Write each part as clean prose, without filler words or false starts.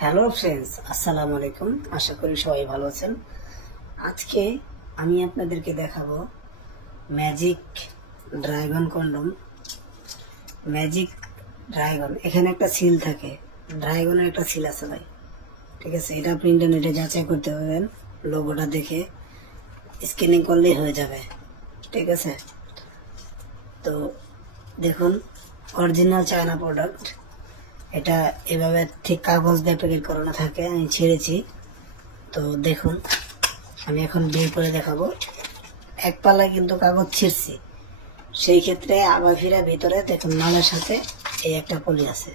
Hello friends, আসসালামু আলাইকুম। আশা করি সবাই ভালো আছেন। আজকে আমি আপনাদেরকে দেখাবো magic dragon condom. Magic dragon, এখানে একটা সিল থাকে, ড্রাগনের একটা সিল আছে ভাই, ঠিক আছে। এটা আপনি ইন্টারনেটে যাচাই করতে পারবেন, লোগোটা দেখে স্ক্যানিং করলেই হয়ে যাবে, ঠিক আছে। তো দেখুন, অরিজিনাল চায়না প্রোডাক্ট। এটা এভাবে ঠিক কাগজ দিয়ে প্যাকেট করানো থাকে, আমি ছেড়েছি। তো দেখুন, আমি এখন বের করে দেখাবো। এক পাল্লায় কিন্তু কাগজ ছিঁড়ছি, সেই ক্ষেত্রে আবার ফিরা ভিতরে দেখুন মালের সাথে এই একটা পলি আছে,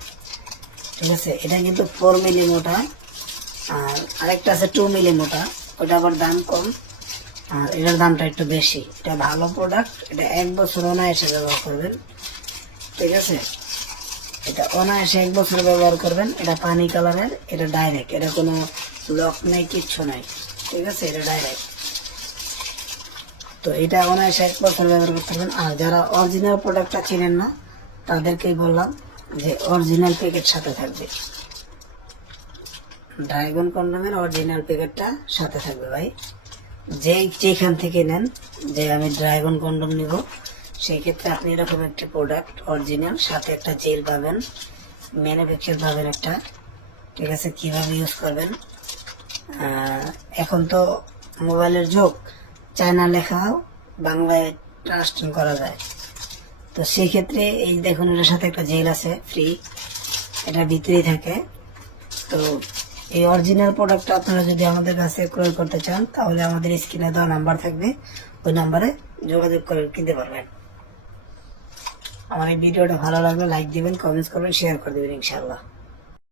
ঠিক আছে। এটা কিন্তু 4 মিলি মোটা, আর আরেকটা আছে 2 মিলি মোটা, ওটা আবার দাম কম, আর এটার দামটা একটু বেশি। এটা ভালো প্রোডাক্ট, এটা 1 বছর অনায়াসে ব্যবহার করবেন, ঠিক আছে। এটা অনায়াসে 1 বছর ব্যবহার করবেন। এটা পানি কালারের, এটা ডাইরেক্ট, এটা কোনো লক নাই, কিচ্ছু নাই, ঠিক আছে। এটা ডাইরেক্ট, তো এটা অনায়াসে 1 বছর ব্যবহার করতে পারবেন। আর যারা অরিজিনাল প্রোডাক্টটা চিনেন না, তাদেরকেই বললাম যে অরিজিনাল প্যাকেট সাথে থাকবে, ড্রাগন কন্ডমের অরিজিনাল প্যাকেটটা সাথে থাকবে ভাই। যেখান থেকে নেন, যে আমি ড্রাগন কন্ডম নিব, সেই ক্ষেত্রে আপনি এরকম একটি প্রোডাক্ট অরিজিনাল সাথে একটা জেল পাবেন, ম্যানুফ্যাকচার পাবেন একটা, ঠিক আছে। কিভাবে ইউজ করবেন, এখন তো মোবাইলের যুগ, চায়না লেখাও বাংলায় ট্রান্সলেশন করা যায়। তো সেই ক্ষেত্রে এই দেখুন, এটার সাথে একটা জেল আছে ফ্রি, এটা ভিতরেই থাকে। তো এই অরিজিনাল প্রোডাক্টটা আপনারা যদি আমাদের কাছে ক্রয় করতে চান, তাহলে আমাদের স্ক্রিনে দেওয়া নাম্বার থাকবে, ওই নাম্বারে যোগাযোগ করে কিনতে পারবেন। আমার এই ভিডিওটা ভালো লাগলে লাইক দিবেন, কমেন্টস করবেন, শেয়ার করে দেবেন ইনশাআল্লাহ।